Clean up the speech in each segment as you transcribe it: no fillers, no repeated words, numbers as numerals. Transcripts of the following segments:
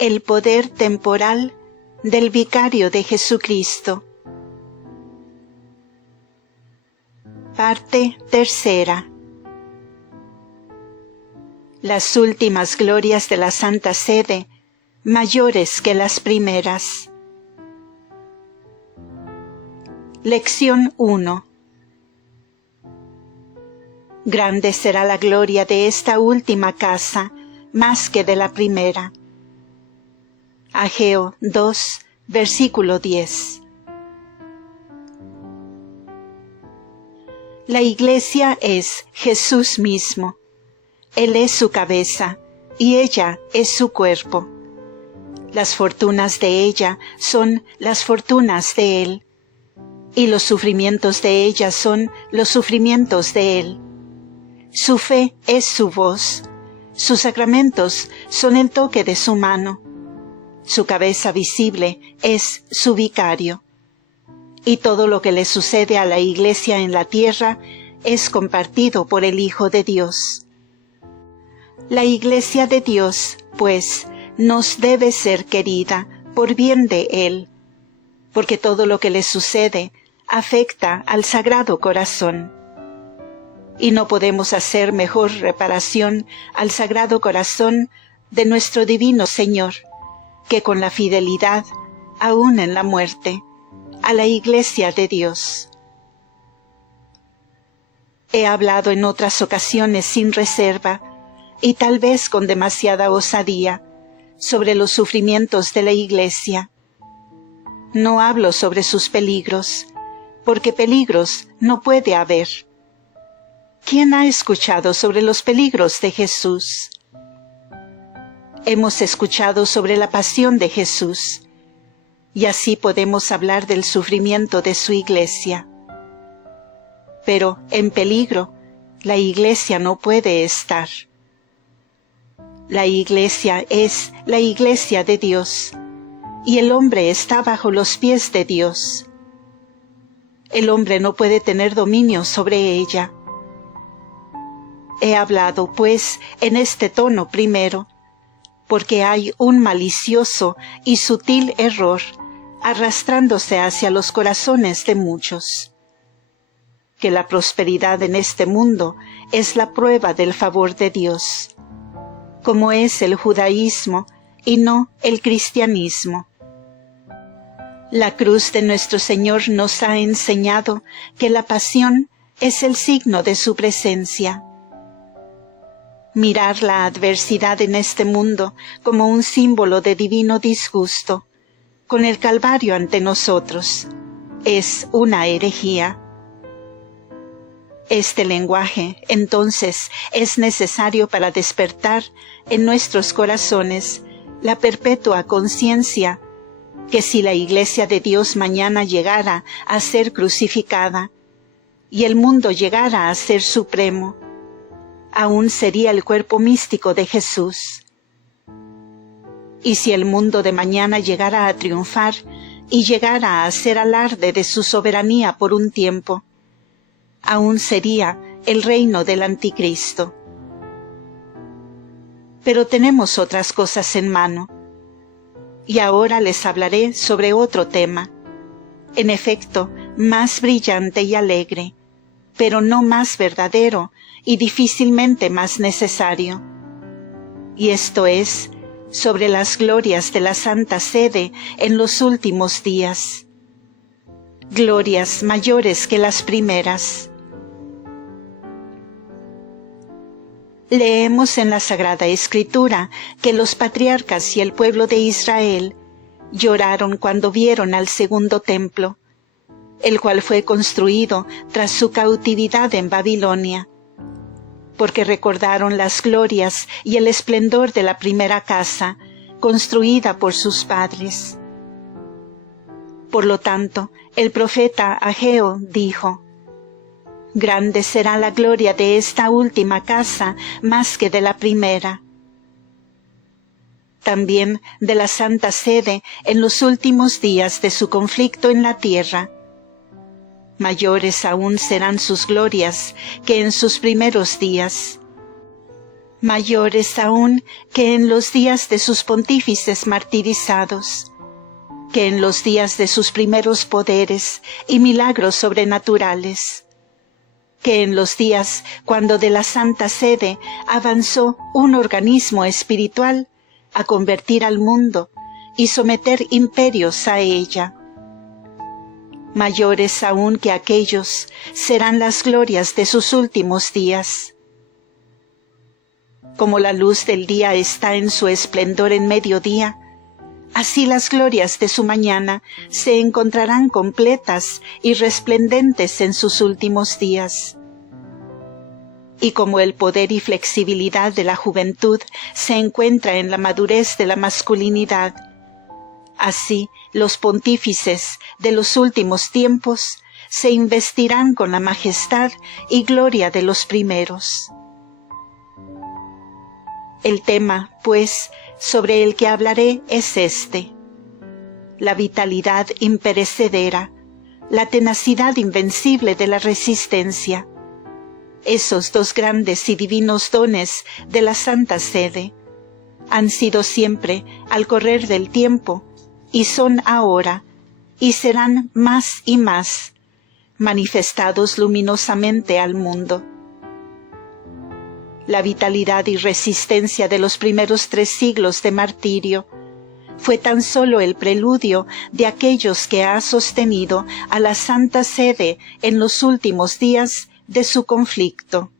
El poder temporal del Vicario de Jesucristo. Parte tercera. Las últimas glorias de la Santa Sede, mayores que las primeras. Lección 1. Grande será la gloria de esta última casa, más que de la primera. Ageo 2, versículo 10. La Iglesia es Jesús mismo. Él es su cabeza y ella es su cuerpo. Las fortunas de ella son las fortunas de Él, y los sufrimientos de ella son los sufrimientos de Él. Su fe es su voz, sus sacramentos son el toque de su mano, su cabeza visible es su vicario, y todo lo que le sucede a la Iglesia en la tierra es compartido por el Hijo de Dios. La Iglesia de Dios, pues, nos debe ser querida por bien de Él, porque todo lo que le sucede afecta al Sagrado Corazón. Y no podemos hacer mejor reparación al Sagrado Corazón de nuestro Divino Señor que con la fidelidad, aún en la muerte, a la Iglesia de Dios. He hablado en otras ocasiones sin reserva, y tal vez con demasiada osadía, sobre los sufrimientos de la Iglesia. No hablo sobre sus peligros, porque peligros no puede haber. ¿Quién ha escuchado sobre los peligros de Jesús? Hemos escuchado sobre la pasión de Jesús, y así podemos hablar del sufrimiento de su Iglesia. Pero en peligro, la Iglesia no puede estar. La Iglesia es la Iglesia de Dios, y el hombre está bajo los pies de Dios. El hombre no puede tener dominio sobre ella. He hablado, pues, en este tono primero, porque hay un malicioso y sutil error arrastrándose hacia los corazones de muchos. Que la prosperidad en este mundo es la prueba del favor de Dios, como es el judaísmo y no el cristianismo. La cruz de nuestro Señor nos ha enseñado que la pasión es el signo de su presencia. Mirar la adversidad en este mundo como un símbolo de divino disgusto, con el Calvario ante nosotros, es una herejía. Este lenguaje, entonces, es necesario para despertar en nuestros corazones la perpetua conciencia que si la Iglesia de Dios mañana llegara a ser crucificada y el mundo llegara a ser supremo, aún sería el cuerpo místico de Jesús. Y si el mundo de mañana llegara a triunfar y llegara a hacer alarde de su soberanía por un tiempo, aún sería el reino del Anticristo. Pero tenemos otras cosas en mano, y ahora les hablaré sobre otro tema, en efecto, más brillante y alegre, pero no más verdadero y difícilmente más necesario. Y esto es, sobre las glorias de la Santa Sede en los últimos días. Glorias mayores que las primeras. Leemos en la Sagrada Escritura que los patriarcas y el pueblo de Israel lloraron cuando vieron al segundo templo, el cual fue construido tras su cautividad en Babilonia, porque recordaron las glorias y el esplendor de la primera casa, construida por sus padres. Por lo tanto, el profeta Ageo dijo: Grande será la gloria de esta última casa más que de la primera. También de la Santa Sede en los últimos días de su conflicto en la tierra. Mayores aún serán sus glorias que en sus primeros días. mayores aún que en los días de sus pontífices martirizados, que en los días de sus primeros poderes y milagros sobrenaturales, que en los días cuando de la Santa Sede avanzó un organismo espiritual a convertir al mundo y someter imperios a ella. Mayores aún que aquellos serán las glorias de sus últimos días. Como la luz del día está en su esplendor en mediodía, así las glorias de su mañana se encontrarán completas y resplendentes en sus últimos días. Y como el poder y flexibilidad de la juventud se encuentra en la madurez de la masculinidad, así los pontífices de los últimos tiempos se investirán con la majestad y gloria de los primeros. El tema, pues, sobre el que hablaré es este: la vitalidad imperecedera, la tenacidad invencible de la resistencia. Esos dos grandes y divinos dones de la Santa Sede han sido siempre al correr del tiempo y son ahora y serán más y más manifestados luminosamente al mundo. La vitalidad y resistencia de los primeros 3 siglos de martirio fue tan solo el preludio de aquellos que ha sostenido a la Santa Sede en los últimos días de su conflicto.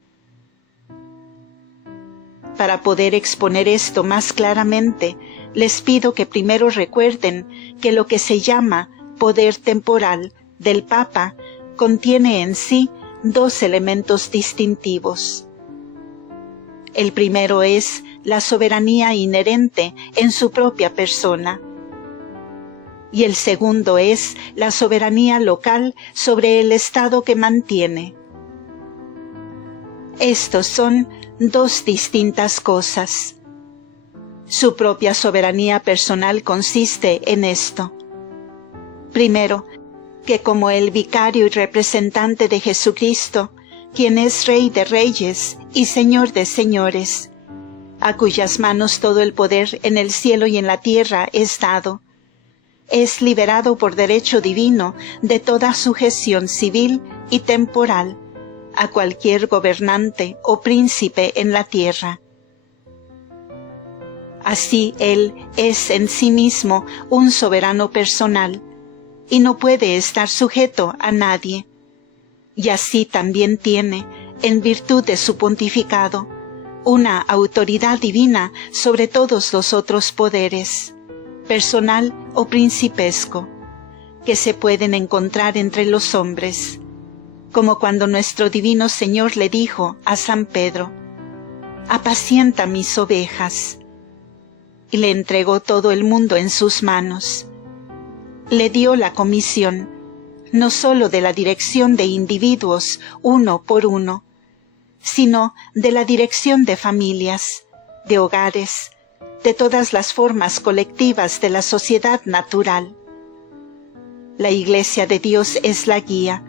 Para poder exponer esto más claramente, les pido que primero recuerden que lo que se llama poder temporal del Papa contiene en sí 2 elementos distintivos. El primero es la soberanía inherente en su propia persona, y el segundo es la soberanía local sobre el Estado que mantiene. Estos son 2 distintas cosas. Su propia soberanía personal consiste en esto. Primero, que como el vicario y representante de Jesucristo, quien es Rey de Reyes y Señor de Señores, a cuyas manos todo el poder en el cielo y en la tierra es dado, es liberado por derecho divino de toda sujeción civil y temporal a cualquier gobernante o príncipe en la tierra. Así él es en sí mismo un soberano personal y no puede estar sujeto a nadie, y así también tiene, en virtud de su pontificado, una autoridad divina sobre todos los otros poderes, personal o principesco, que se pueden encontrar entre los hombres, como cuando nuestro divino Señor le dijo a San Pedro: «Apacienta mis ovejas», y le entregó todo el mundo en sus manos. Le dio la comisión, no sólo de la dirección de individuos uno por uno, sino de la dirección de familias, de hogares, de todas las formas colectivas de la sociedad natural. La Iglesia de Dios es la guía,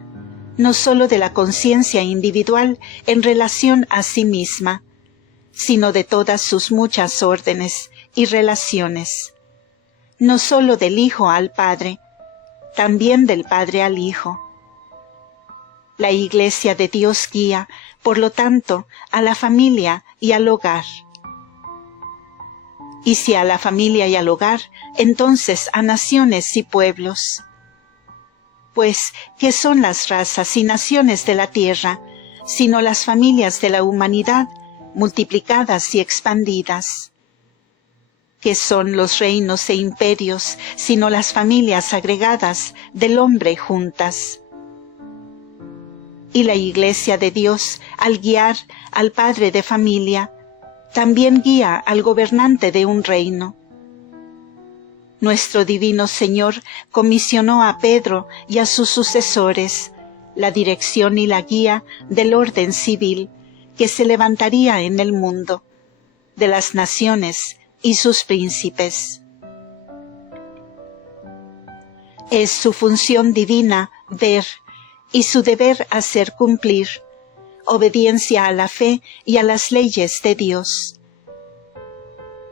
no sólo de la conciencia individual en relación a sí misma, sino de todas sus muchas órdenes y relaciones, no sólo del Hijo al Padre, también del Padre al Hijo. La Iglesia de Dios guía, por lo tanto, a la familia y al hogar. Y si a la familia y al hogar, entonces a naciones y pueblos. Pues, ¿qué son las razas y naciones de la tierra, sino las familias de la humanidad multiplicadas y expandidas? ¿Qué son los reinos e imperios, sino las familias agregadas del hombre juntas? Y la Iglesia de Dios, al guiar al padre de familia, también guía al gobernante de un reino. Nuestro divino Señor comisionó a Pedro y a sus sucesores la dirección y la guía del orden civil que se levantaría en el mundo, de las naciones y sus príncipes. Es su función divina ver y su deber hacer cumplir, obediencia a la fe y a las leyes de Dios.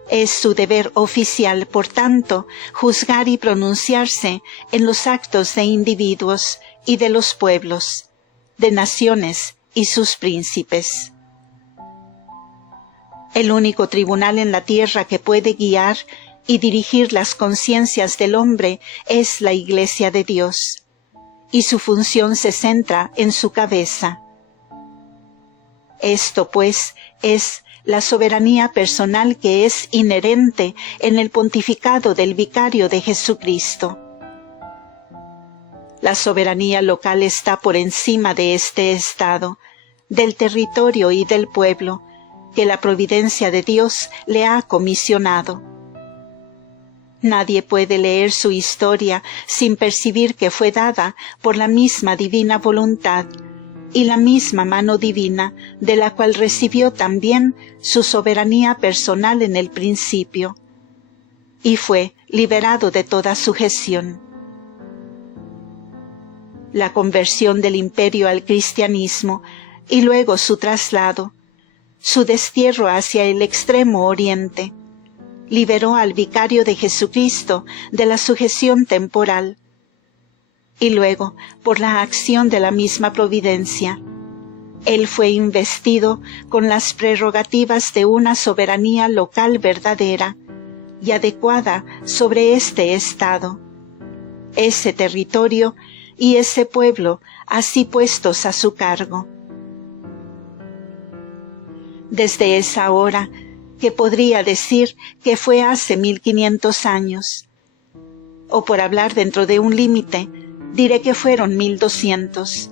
Es su deber oficial, por tanto, juzgar y pronunciarse en los actos de individuos y de los pueblos, de naciones y sus príncipes. El único tribunal en la tierra que puede guiar y dirigir las conciencias del hombre es la Iglesia de Dios, y su función se centra en su cabeza. Esto, pues, es la soberanía personal que es inherente en el pontificado del Vicario de Jesucristo. La soberanía local está por encima de este estado, del territorio y del pueblo, que la providencia de Dios le ha comisionado. Nadie puede leer su historia sin percibir que fue dada por la misma divina voluntad y la misma mano divina de la cual recibió también su soberanía personal en el principio, y fue liberado de toda sujeción. La conversión del imperio al cristianismo y luego su traslado, su destierro hacia el extremo oriente, liberó al Vicario de Jesucristo de la sujeción temporal, y luego, por la acción de la misma providencia, él fue investido con las prerrogativas de una soberanía local verdadera y adecuada sobre este estado, ese territorio y ese pueblo así puestos a su cargo. Desde esa hora, que podría decir que fue hace 1500 años, o por hablar dentro de un límite, diré que fueron 1200.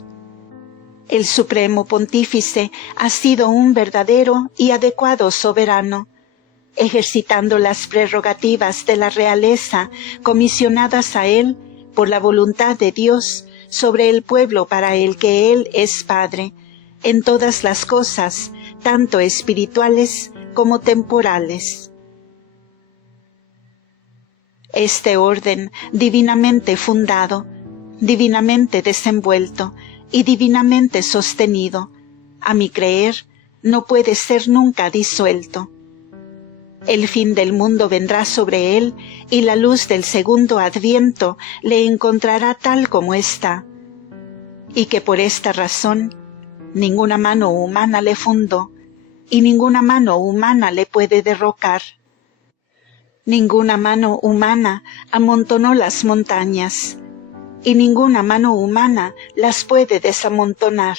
El Supremo Pontífice ha sido un verdadero y adecuado soberano, ejercitando las prerrogativas de la realeza comisionadas a él por la voluntad de Dios sobre el pueblo para el que él es Padre, en todas las cosas, tanto espirituales como temporales. Este orden divinamente fundado, divinamente desenvuelto y divinamente sostenido, a mi creer, no puede ser nunca disuelto. El fin del mundo vendrá sobre él y la luz del segundo adviento le encontrará tal como está, y que por esta razón ninguna mano humana le fundó y ninguna mano humana le puede derrocar. Ninguna mano humana amontonó las montañas, y ninguna mano humana las puede desamontonar.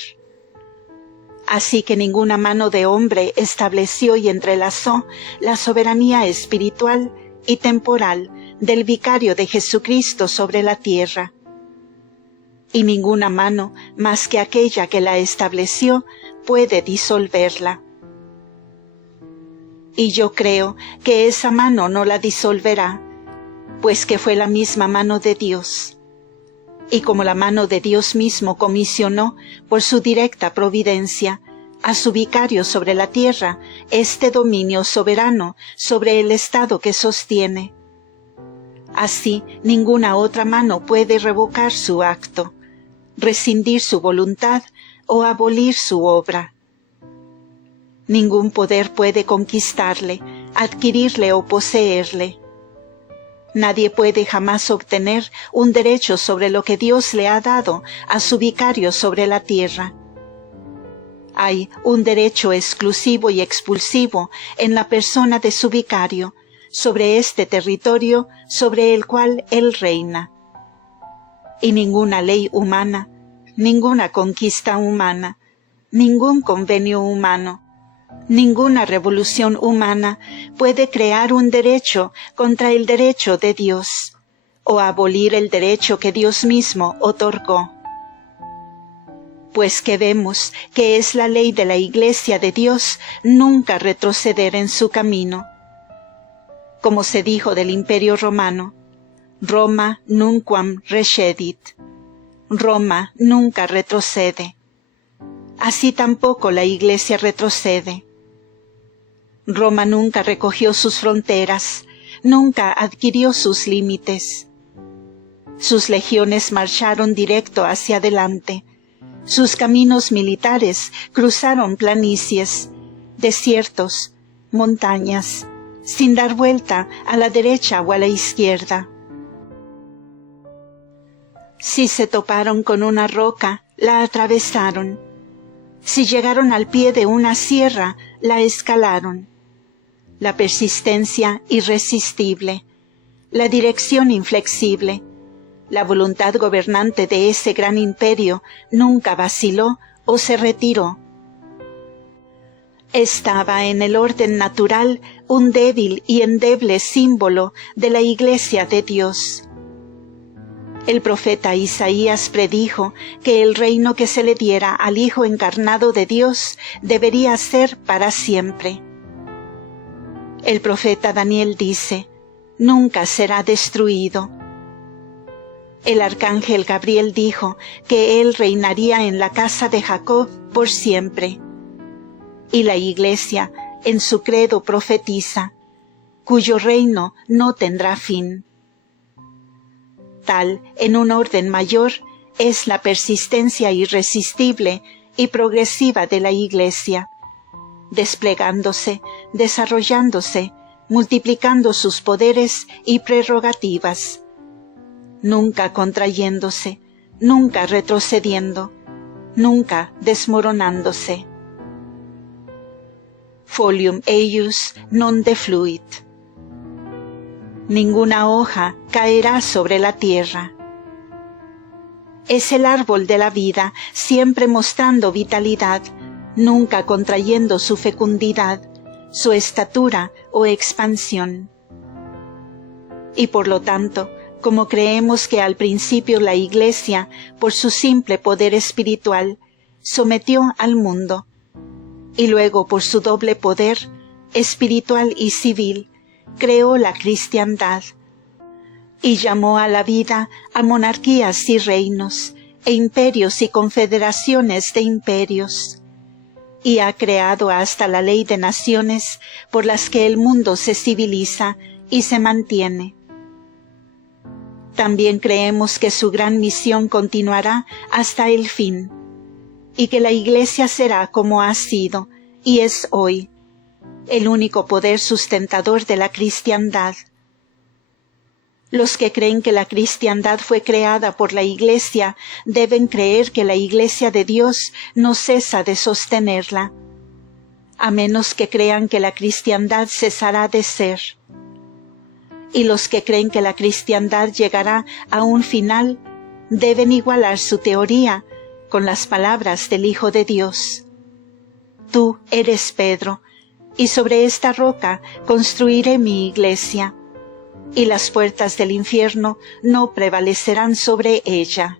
Así que ninguna mano de hombre estableció y entrelazó la soberanía espiritual y temporal del Vicario de Jesucristo sobre la tierra. Y ninguna mano, más que aquella que la estableció, puede disolverla. Y yo creo que esa mano no la disolverá, pues que fue la misma mano de Dios. Y como la mano de Dios mismo comisionó, por su directa providencia, a su vicario sobre la tierra, este dominio soberano sobre el estado que sostiene. Así, ninguna otra mano puede revocar su acto, rescindir su voluntad o abolir su obra. Ningún poder puede conquistarle, adquirirle o poseerle. Nadie puede jamás obtener un derecho sobre lo que Dios le ha dado a su vicario sobre la tierra. Hay un derecho exclusivo y expulsivo en la persona de su vicario sobre este territorio sobre el cual él reina. Y ninguna ley humana, ninguna conquista humana, ningún convenio humano, ninguna revolución humana puede crear un derecho contra el derecho de Dios, o abolir el derecho que Dios mismo otorgó. Pues que vemos que es la ley de la Iglesia de Dios nunca retroceder en su camino. Como se dijo del Imperio Romano, Roma nunquam recedit. Roma nunca retrocede. Así tampoco la Iglesia retrocede. Roma nunca recogió sus fronteras, nunca adquirió sus límites. Sus legiones marcharon directo hacia adelante, Sus caminos militares cruzaron planicies, desiertos, montañas, sin dar vuelta a la derecha o a la izquierda. Si se toparon con una roca, la atravesaron. Si llegaron al pie de una sierra, la escalaron. La persistencia irresistible, la dirección inflexible, la voluntad gobernante de ese gran imperio nunca vaciló o se retiró. Estaba en el orden natural un débil y endeble símbolo de la Iglesia de Dios. El profeta Isaías predijo que el reino que se le diera al Hijo encarnado de Dios debería ser para siempre. El profeta Daniel dice, nunca será destruido. El arcángel Gabriel dijo que él reinaría en la casa de Jacob por siempre. Y la Iglesia, en su credo, profetiza, cuyo reino no tendrá fin. Tal, en un orden mayor, es la persistencia irresistible y progresiva de la Iglesia, desplegándose, desarrollándose, multiplicando sus poderes y prerrogativas, nunca contrayéndose, nunca retrocediendo, nunca desmoronándose. Folium eius non defluit. Ninguna hoja caerá sobre la tierra. Es el árbol de la vida, siempre mostrando vitalidad, nunca contrayendo su fecundidad, su estatura o expansión. Y por lo tanto, como creemos que al principio la Iglesia, por su simple poder espiritual, sometió al mundo, y luego por su doble poder, espiritual y civil, creó la cristiandad, y llamó a la vida a monarquías y reinos, e imperios y confederaciones de imperios, y ha creado hasta la ley de naciones por las que el mundo se civiliza y se mantiene. También creemos que su gran misión continuará hasta el fin, y que la Iglesia será como ha sido y es hoy, el único poder sustentador de la cristiandad. Los que creen que la cristiandad fue creada por la Iglesia deben creer que la Iglesia de Dios no cesa de sostenerla, a menos que crean que la cristiandad cesará de ser. Y los que creen que la cristiandad llegará a un final deben igualar su teoría con las palabras del Hijo de Dios. Tú eres Pedro, y sobre esta roca construiré mi iglesia, y las puertas del infierno no prevalecerán sobre ella.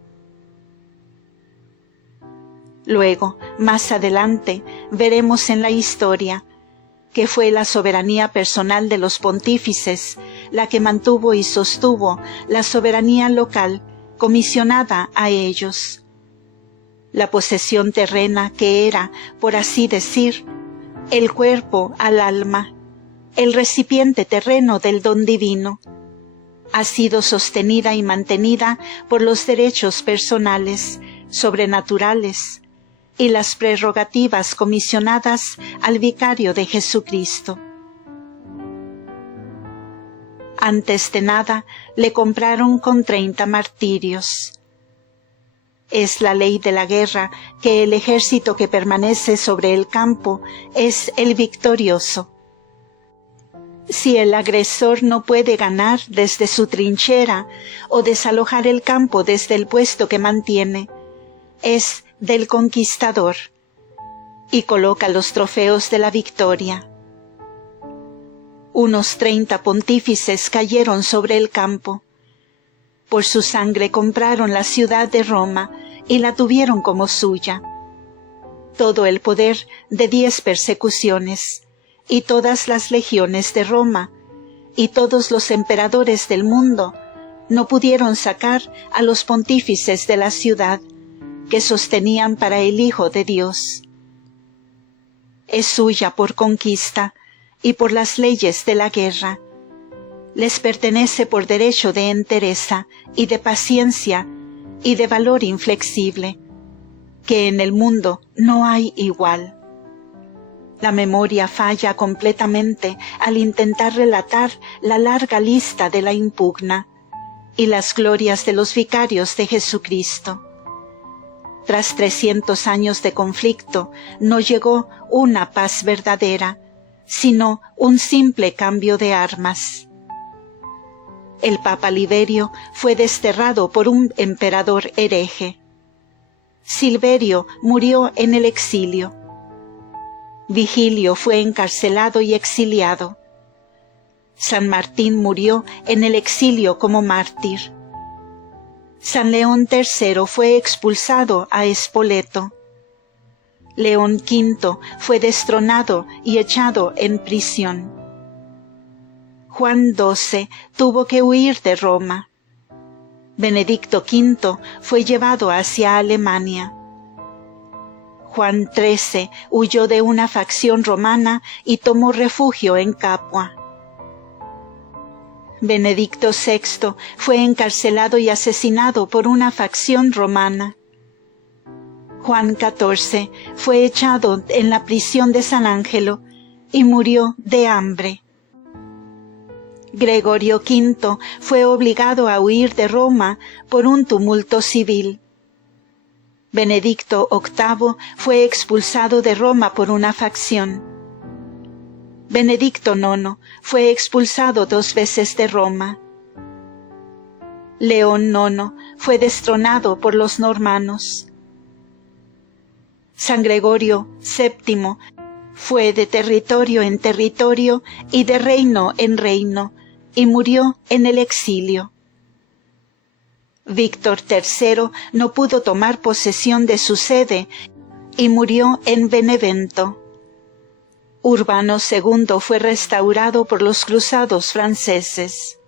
Luego, más adelante, veremos en la historia que fue la soberanía personal de los pontífices la que mantuvo y sostuvo la soberanía local comisionada a ellos. La posesión terrena que era, por así decir, el cuerpo al alma, el recipiente terreno del don divino, ha sido sostenida y mantenida por los derechos personales, sobrenaturales, y las prerrogativas comisionadas al vicario de Jesucristo. Antes de nada, le compraron con 30 martirios. Es la ley de la guerra que el ejército que permanece sobre el campo es el victorioso. Si el agresor no puede ganar desde su trinchera o desalojar el campo desde el puesto que mantiene, es del conquistador, y coloca los trofeos de la victoria. Unos 30 pontífices cayeron sobre el campo. Por su sangre compraron la ciudad de Roma y la tuvieron como suya. Todo el poder de 10 persecuciones, y todas las legiones de Roma, y todos los emperadores del mundo, no pudieron sacar a los pontífices de la ciudad, que sostenían para el Hijo de Dios. Es suya por conquista y por las leyes de la guerra. Les pertenece por derecho de entereza y de paciencia y de valor inflexible. que en el mundo no hay igual. La memoria falla completamente al intentar relatar la larga lista de la impugna y las glorias de los vicarios de Jesucristo. Tras 300 años de conflicto, no llegó una paz verdadera, sino un simple cambio de armas. El Papa Liberio fue desterrado por un emperador hereje. Silverio murió en el exilio. Vigilio fue encarcelado y exiliado. San Martín murió en el exilio como mártir. San León III fue expulsado a Spoleto. León V fue destronado y echado en prisión. Juan XII tuvo que huir de Roma. Benedicto V fue llevado hacia Alemania. Juan XIII huyó de una facción romana y tomó refugio en Capua. Benedicto VI fue encarcelado y asesinado por una facción romana. Juan XIV fue echado en la prisión de San Ángelo y murió de hambre. Gregorio V fue obligado a huir de Roma por un tumulto civil. Benedicto VIII fue expulsado de Roma por una facción. Benedicto IX fue expulsado 2 veces de Roma. León IX fue destronado por los normanos. San Gregorio VII fue de territorio en territorio y de reino en reino, y murió en el exilio. Víctor III no pudo tomar posesión de su sede y murió en Benevento. Urbano II fue restaurado por los cruzados franceses.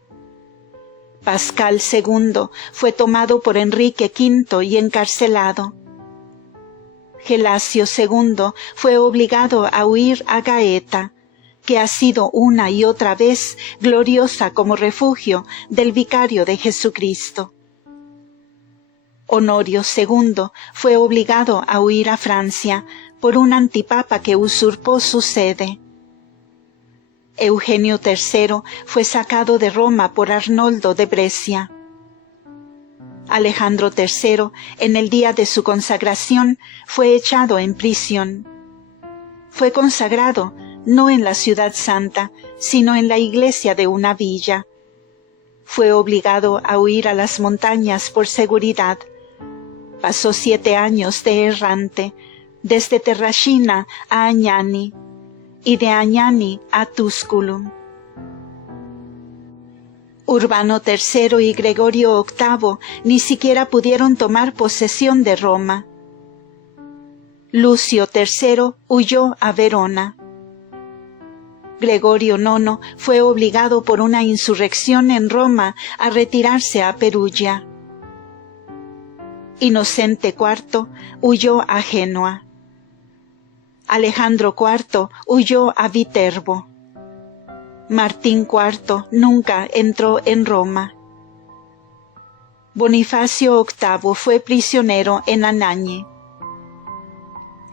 Pascal II fue tomado por Enrique V y encarcelado. Gelasio II fue obligado a huir a Gaeta, que ha sido una y otra vez gloriosa como refugio del vicario de Jesucristo. Honorio II fue obligado a huir a Francia por un antipapa que usurpó su sede. Eugenio III fue sacado de Roma por Arnoldo de Brescia. Alejandro III, en el día de su consagración, fue echado en prisión. Fue consagrado no en la ciudad santa, sino en la iglesia de una villa. Fue obligado a huir a las montañas por seguridad. Pasó 7 años de errante, desde Terracina a Añani, y de Añani a Tusculum. Urbano III y Gregorio VIII ni siquiera pudieron tomar posesión de Roma. Lucio III huyó a Verona. Gregorio IX fue obligado por una insurrección en Roma a retirarse a Perugia. Inocente IV huyó a Génova. Alejandro IV huyó a Viterbo. Martín IV nunca entró en Roma. Bonifacio VIII fue prisionero en Anagni.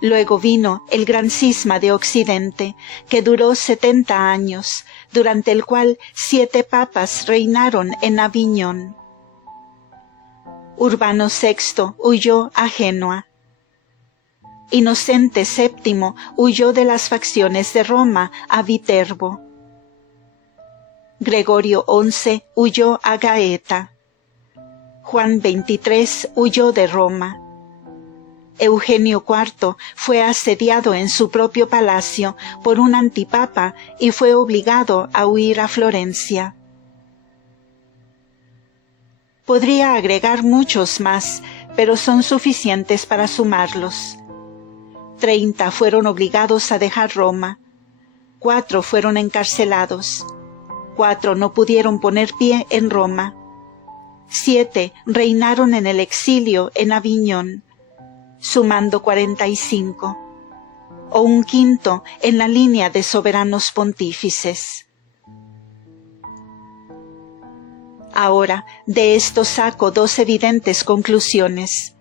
Luego vino el gran cisma de Occidente, que duró 70 años, durante el cual 7 papas reinaron en Aviñón. Urbano VI huyó a Génova. Inocente VII huyó de las facciones de Roma a Viterbo. Gregorio XI huyó a Gaeta. Juan XXIII huyó de Roma. Eugenio IV fue asediado en su propio palacio por un antipapa y fue obligado a huir a Florencia. Podría agregar muchos más, pero son suficientes para sumarlos. 30 fueron obligados a dejar Roma. 4 fueron encarcelados. 4 no pudieron poner pie en Roma. 7 reinaron en el exilio en Aviñón, sumando 45, o un quinto en la línea de soberanos pontífices. Ahora, de esto saco 2 evidentes conclusiones.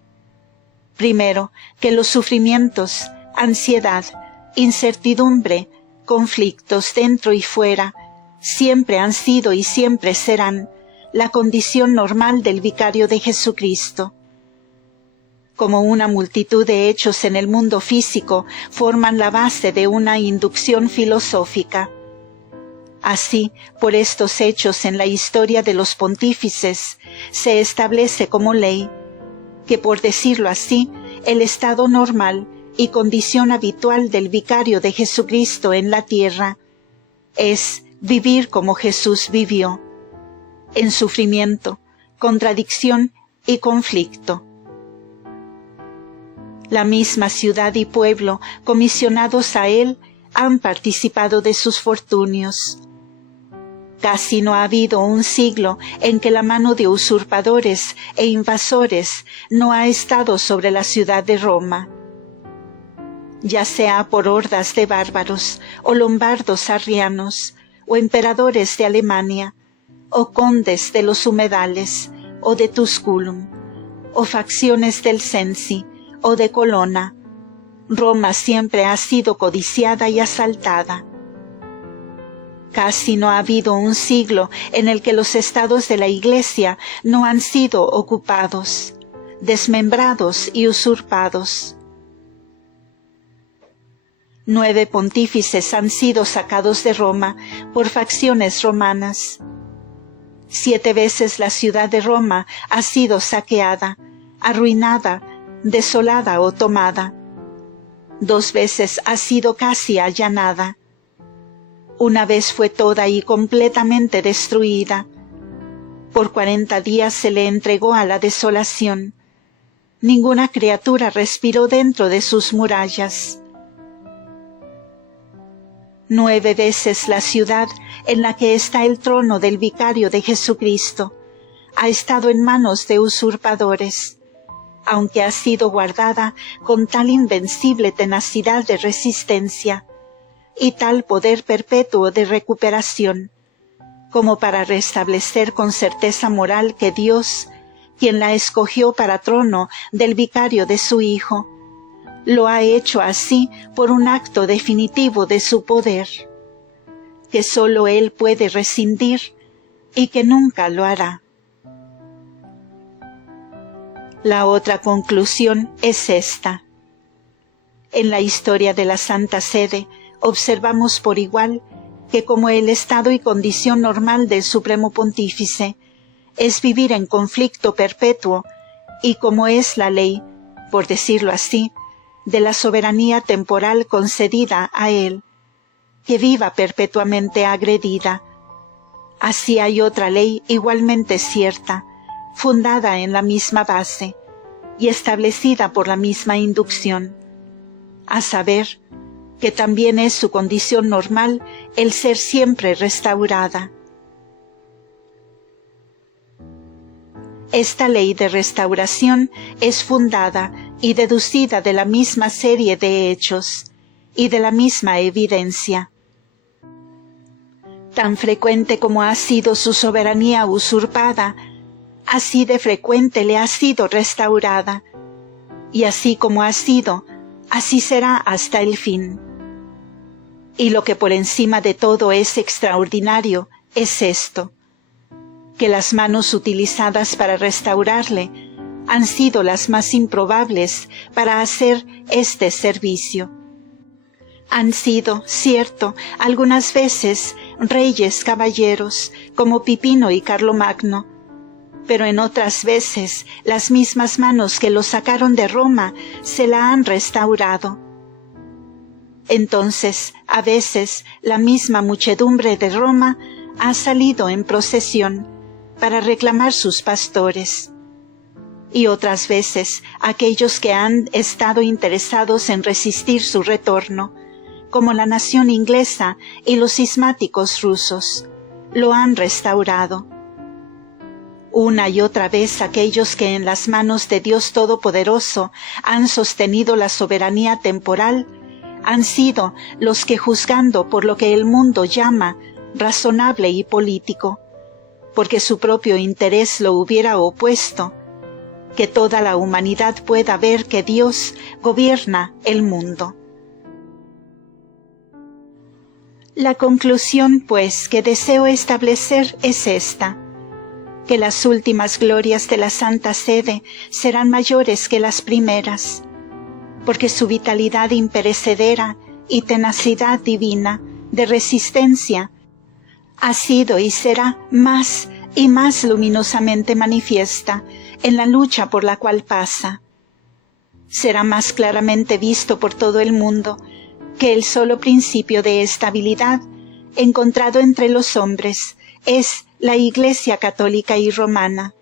Primero, que los sufrimientos, ansiedad, incertidumbre, conflictos dentro y fuera, siempre han sido y siempre serán la condición normal del vicario de Jesucristo. Como una multitud de hechos en el mundo físico forman la base de una inducción filosófica. Así, por estos hechos en la historia de los pontífices, se establece como ley que, por decirlo así, el estado normal y condición habitual del vicario de Jesucristo en la tierra es vivir como Jesús vivió, en sufrimiento, contradicción y conflicto. La misma ciudad y pueblo, comisionados a él, han participado de sus fortunios. Casi no ha habido un siglo en que la mano de usurpadores e invasores no ha estado sobre la ciudad de Roma. Ya sea por hordas de bárbaros, o lombardos arrianos, o emperadores de Alemania, o condes de los humedales, o de Tusculum, o facciones del Cenci, o de Colonna, Roma siempre ha sido codiciada y asaltada. Casi no ha habido un siglo en el que los estados de la Iglesia no han sido ocupados, desmembrados y usurpados. 9 pontífices han sido sacados de Roma por facciones romanas. 7 veces la ciudad de Roma ha sido saqueada, arruinada, desolada o tomada. 2 veces ha sido casi allanada. Una vez fue toda y completamente destruida. Por 40 días se le entregó a la desolación. Ninguna criatura respiró dentro de sus murallas. 9 veces la ciudad en la que está el trono del vicario de Jesucristo ha estado en manos de usurpadores, aunque ha sido guardada con tal invencible tenacidad de resistencia y tal poder perpetuo de recuperación, como para restablecer con certeza moral que Dios, quien la escogió para trono del vicario de su Hijo, lo ha hecho así por un acto definitivo de su poder, que sólo Él puede rescindir y que nunca lo hará. La otra conclusión es esta. En la historia de la Santa Sede observamos por igual que como el estado y condición normal del Supremo Pontífice es vivir en conflicto perpetuo y como es la ley, por decirlo así, de la soberanía temporal concedida a él, que viva perpetuamente agredida. Así hay otra ley igualmente cierta, fundada en la misma base y establecida por la misma inducción, a saber, que también es su condición normal el ser siempre restaurada. Esta ley de restauración es fundada y deducida de la misma serie de hechos y de la misma evidencia. Tan frecuente como ha sido su soberanía usurpada, así de frecuente le ha sido restaurada, y así como ha sido, así será hasta el fin. Y lo que por encima de todo es extraordinario es esto, que las manos utilizadas para restaurarle han sido las más improbables para hacer este servicio. Han sido, cierto, algunas veces reyes caballeros como Pipino y Carlomagno, pero en otras veces las mismas manos que lo sacaron de Roma se la han restaurado. Entonces, a veces, la misma muchedumbre de Roma ha salido en procesión para reclamar sus pastores. Y otras veces, aquellos que han estado interesados en resistir su retorno, como la nación inglesa y los cismáticos rusos, lo han restaurado. Una y otra vez aquellos que en las manos de Dios Todopoderoso han sostenido la soberanía temporal, han sido los que juzgando por lo que el mundo llama razonable y político, porque su propio interés lo hubiera opuesto, que toda la humanidad pueda ver que Dios gobierna el mundo. La conclusión, pues, que deseo establecer es esta: que las últimas glorias de la Santa Sede serán mayores que las primeras, porque su vitalidad imperecedera y tenacidad divina de resistencia ha sido y será más y más luminosamente manifiesta en la lucha por la cual pasa. Será más claramente visto por todo el mundo que el solo principio de estabilidad encontrado entre los hombres es la Iglesia católica y romana,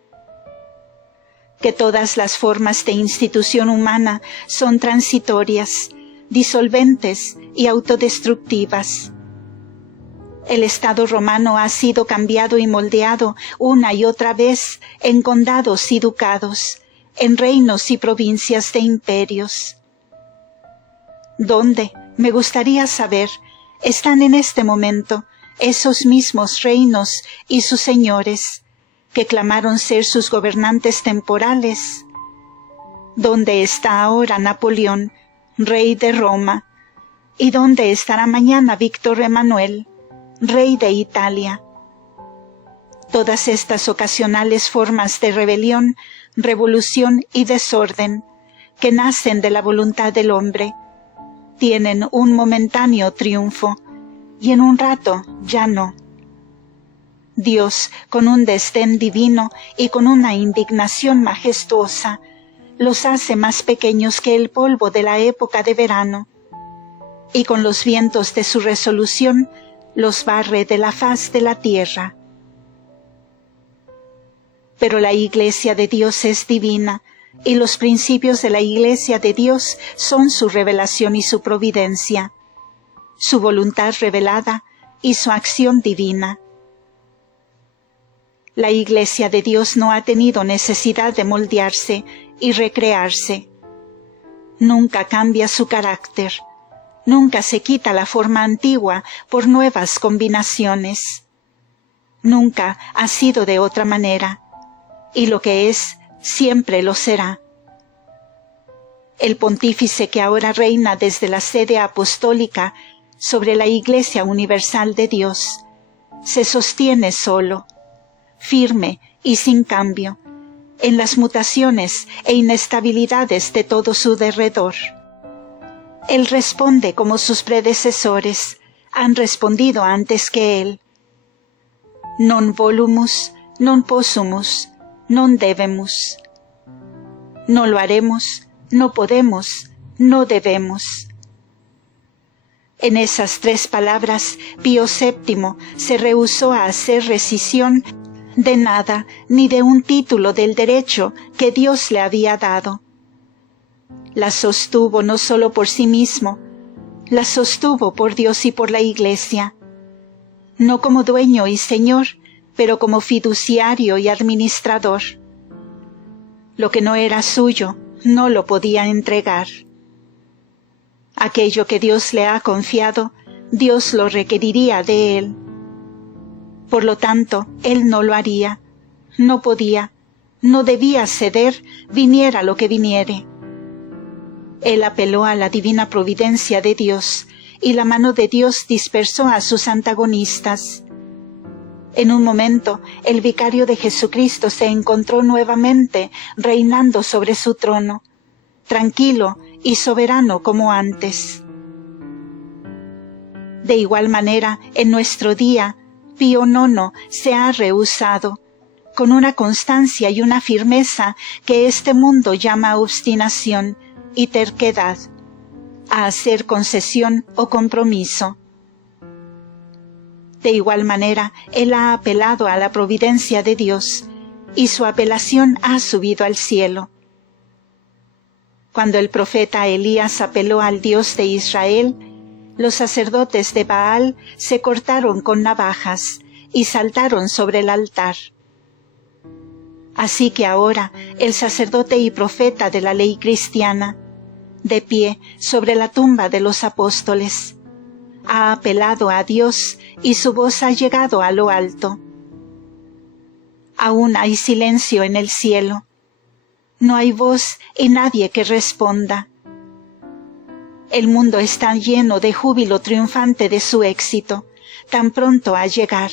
que todas las formas de institución humana son transitorias, disolventes y autodestructivas. El Estado romano ha sido cambiado y moldeado una y otra vez en condados y ducados, en reinos y provincias de imperios. ¿Dónde, me gustaría saber, están en este momento esos mismos reinos y sus señores que clamaron ser sus gobernantes temporales? ¿Dónde está ahora Napoleón, rey de Roma? ¿Y dónde estará mañana Víctor Emanuel, rey de Italia? Todas estas ocasionales formas de rebelión, revolución y desorden que nacen de la voluntad del hombre tienen un momentáneo triunfo y en un rato ya no. Dios, con un desdén divino y con una indignación majestuosa, los hace más pequeños que el polvo de la época de verano, y con los vientos de su resolución los barre de la faz de la tierra. Pero la Iglesia de Dios es divina, y los principios de la Iglesia de Dios son su revelación y su providencia, su voluntad revelada y su acción divina. La Iglesia de Dios no ha tenido necesidad de moldearse y recrearse. Nunca cambia su carácter, nunca se quita la forma antigua por nuevas combinaciones. Nunca ha sido de otra manera, y lo que es, siempre lo será. El pontífice que ahora reina desde la sede apostólica sobre la Iglesia universal de Dios se sostiene solo, firme y sin cambio, en las mutaciones e inestabilidades de todo su derredor. Él responde como sus predecesores han respondido antes que él: non volumus, non possumus, non debemus. No lo haremos, no podemos, no debemos. En esas tres palabras, Pío VII se rehusó a hacer rescisión de nada ni de un título del derecho que Dios le había dado. La sostuvo no solo por sí mismo, la sostuvo por Dios y por la Iglesia, no como dueño y señor, pero como fiduciario y administrador. Lo que no era suyo, no lo podía entregar. Aquello que Dios le ha confiado, Dios lo requeriría de él. Por lo tanto, él no lo haría, no podía, no debía ceder, viniera lo que viniere. Él apeló a la divina providencia de Dios, y la mano de Dios dispersó a sus antagonistas. En un momento, el vicario de Jesucristo se encontró nuevamente reinando sobre su trono, tranquilo y soberano como antes. De igual manera, en nuestro día, Pío IX se ha rehusado, con una constancia y una firmeza que este mundo llama obstinación y terquedad, a hacer concesión o compromiso. De igual manera, él ha apelado a la providencia de Dios, y su apelación ha subido al cielo. Cuando el profeta Elías apeló al Dios de Israel, los sacerdotes de Baal se cortaron con navajas y saltaron sobre el altar. Así que ahora el sacerdote y profeta de la ley cristiana, de pie sobre la tumba de los apóstoles, ha apelado a Dios y su voz ha llegado a lo alto. Aún hay silencio en el cielo. No hay voz y nadie que responda. El mundo está lleno de júbilo triunfante de su éxito, tan pronto a llegar.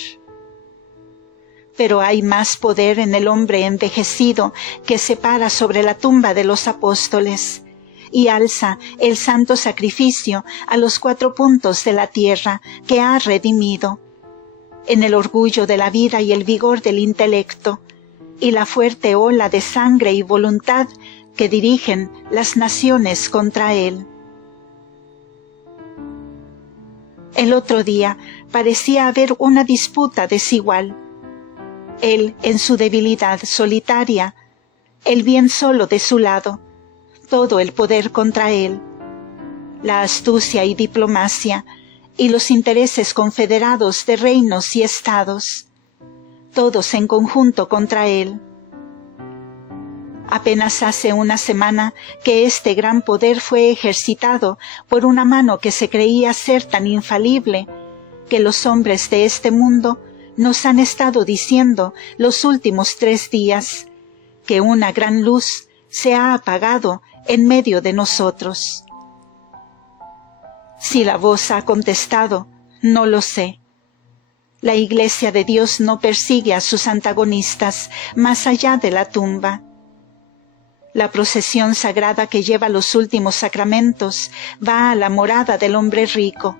Pero hay más poder en el hombre envejecido que se para sobre la tumba de los apóstoles y alza el santo sacrificio a los 4 puntos de la tierra que ha redimido, en el orgullo de la vida y el vigor del intelecto, y la fuerte ola de sangre y voluntad que dirigen las naciones contra él. El otro día parecía haber una disputa desigual. Él en su debilidad solitaria, el bien solo de su lado, todo el poder contra él, la astucia y diplomacia, y los intereses confederados de reinos y estados, todos en conjunto contra él. Apenas hace una semana que este gran poder fue ejercitado por una mano que se creía ser tan infalible, que los hombres de este mundo nos han estado diciendo los últimos 3 días, que una gran luz se ha apagado en medio de nosotros. Si la voz ha contestado, no lo sé. La Iglesia de Dios no persigue a sus antagonistas más allá de la tumba. La procesión sagrada que lleva los últimos sacramentos va a la morada del hombre rico,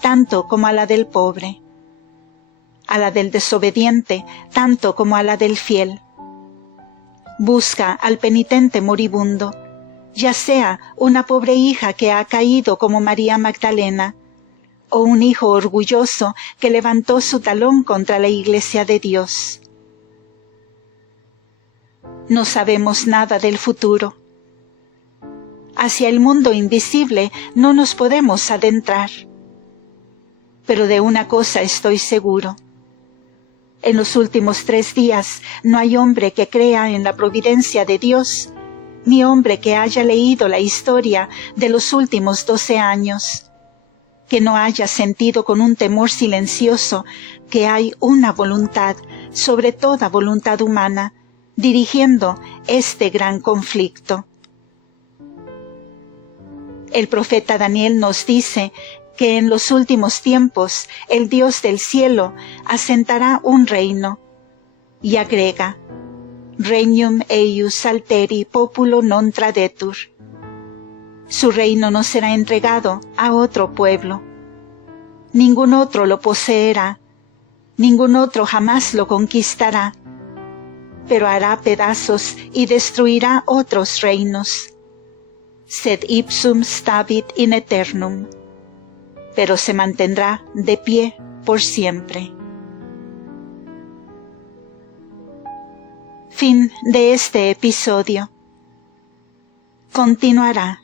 tanto como a la del pobre, a la del desobediente, tanto como a la del fiel. Busca al penitente moribundo, ya sea una pobre hija que ha caído como María Magdalena, o un hijo orgulloso que levantó su talón contra la Iglesia de Dios. No sabemos nada del futuro. Hacia el mundo invisible no nos podemos adentrar. Pero de una cosa estoy seguro. En los últimos 3 días no hay hombre que crea en la providencia de Dios, ni hombre que haya leído la historia de los últimos 12 años, que no haya sentido con un temor silencioso que hay una voluntad sobre toda voluntad humana, dirigiendo este gran conflicto. El profeta Daniel nos dice que en los últimos tiempos el Dios del cielo asentará un reino, y agrega, Regnum eius alteri populo non tradetur. Su reino no será entregado a otro pueblo. Ningún otro lo poseerá, ningún otro jamás lo conquistará, pero hará pedazos y destruirá otros reinos. Sed ipsum stabit in aeternum, pero se mantendrá de pie por siempre. Fin de este episodio. Continuará.